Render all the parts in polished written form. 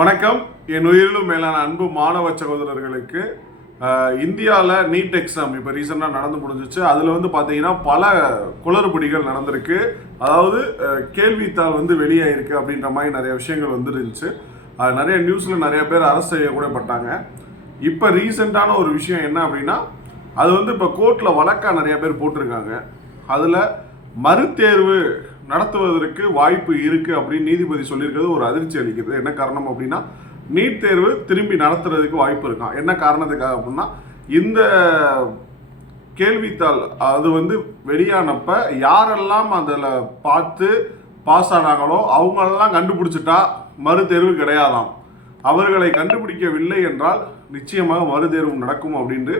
வணக்கம். என் உயிரிலும் மேலான அன்பு மாணவ சகோதரர்களுக்கு இந்தியாவில் நீட் எக்ஸாம் இப்போ ரீசெண்டாக நடந்து முடிஞ்சிச்சு. அதில் பார்த்தீங்கன்னா பல குளறுபடிகள் நடந்திருக்கு. அதாவது கேள்வித்தாள் வெளியாயிருக்கு அப்படின்ற மாதிரி நிறைய விஷயங்கள் இருந்துச்சு. நிறைய நியூஸில் நிறைய பேர் அரெஸ்ட் செய்யக்கூட பட்டாங்க. இப்போ ரீசெண்டான ஒரு விஷயம் என்ன அப்படின்னா, அது இப்போ கோர்ட்டில் வழக்காக நிறைய பேர் போட்டிருக்காங்க. அதில் மறுதேர்வு நடத்துவதற்கு வாய்ப்பு இருக்குது அப்படின்னு நீதிபதி சொல்லியிருக்கிறது ஒரு அதிர்ச்சி அளிக்கிறது. என்ன காரணம் அப்படின்னா, நீட் தேர்வு திரும்பி நடத்துறதுக்கு வாய்ப்பு இருக்கான். என்ன காரணத்துக்காக அப்படின்னா, இந்த கேள்வித்தாள் அது வெளியானப்ப யாரெல்லாம் அதில் பார்த்து பாஸ் ஆனாங்களோ அவங்களெல்லாம் கண்டுபிடிச்சிட்டா மறுதேர்வு கிடையாதாம். அவர்களை கண்டுபிடிக்கவில்லை என்றால் நிச்சயமாக மறுதேர்வு நடக்கும் அப்படின்ட்டு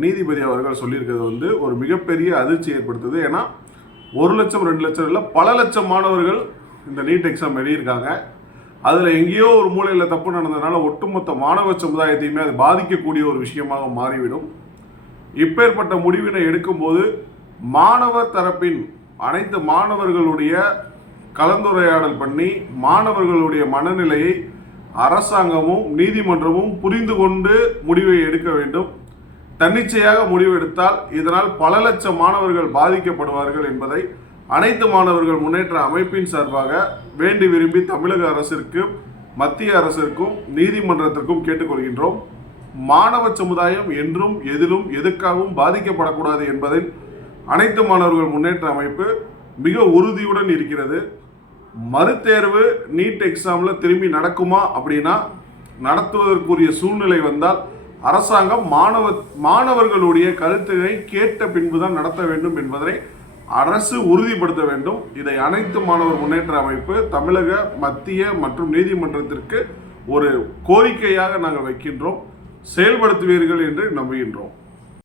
நீதிபதி அவர்கள் சொல்லியிருக்கிறது ஒரு மிகப்பெரிய அதிர்ச்சி ஏற்படுத்துது. ஏன்னா 1 லட்சம் 2 லட்சம் இல்லை, பல லட்சம் மாணவர்கள் இந்த நீட் எக்ஸாம் எழுதியிருக்காங்க. அதில் எங்கேயோ ஒரு மூலையில் தப்பு நடந்ததுனால ஒட்டுமொத்த மாணவ சமுதாயத்தையுமே அது பாதிக்கக்கூடிய ஒரு விஷயமாக மாறிவிடும். இப்பேற்பட்ட முடிவினை எடுக்கும்போது மாணவர் தரப்பின் அனைத்து மாணவர்களுடைய கலந்துரையாடல் பண்ணி மாணவர்களுடைய மனநிலையை அரசாங்கமும் நீதிமன்றமும் புரிந்து கொண்டு முடிவை எடுக்க வேண்டும். தன்னிச்சையாக முடிவெடுத்தால் இதனால் பல லட்சம் மாணவர்கள் பாதிக்கப்படுவார்கள் என்பதை அனைத்து மாணவர்கள் முன்னேற்ற அமைப்பின் சார்பாக வேண்டி விரும்பி தமிழக அரசிற்கும் மத்திய அரசிற்கும் நீதிமன்றத்திற்கும் கேட்டுக்கொள்கின்றோம். மாணவ சமுதாயம் என்றும் எதிலும் எதுக்காகவும் பாதிக்கப்படக்கூடாது என்பதை அனைத்து மாணவர்கள் முன்னேற்ற அமைப்பு மிக உறுதியுடன் இருக்கிறது. மறுதேர்வு நீட் எக்ஸாமில் திரும்பி நடக்குமா அப்படின்னா, நடத்துவதற்குரிய சூழ்நிலை வந்தால் அரசாங்கம் மாணவர்களுடைய கருத்தினை கேட்ட பின்புதான் நடத்த வேண்டும் என்பதை அரசு உறுதிப்படுத்த வேண்டும். இதை அனைத்து மாணவர் முன்னேற்ற அமைப்பு தமிழக மத்திய மற்றும் நீதிமன்றத்திற்கு ஒரு கோரிக்கையாக நாங்கள் வைக்கின்றோம். செயல்படுத்துவீர்கள் என்று நம்புகின்றோம்.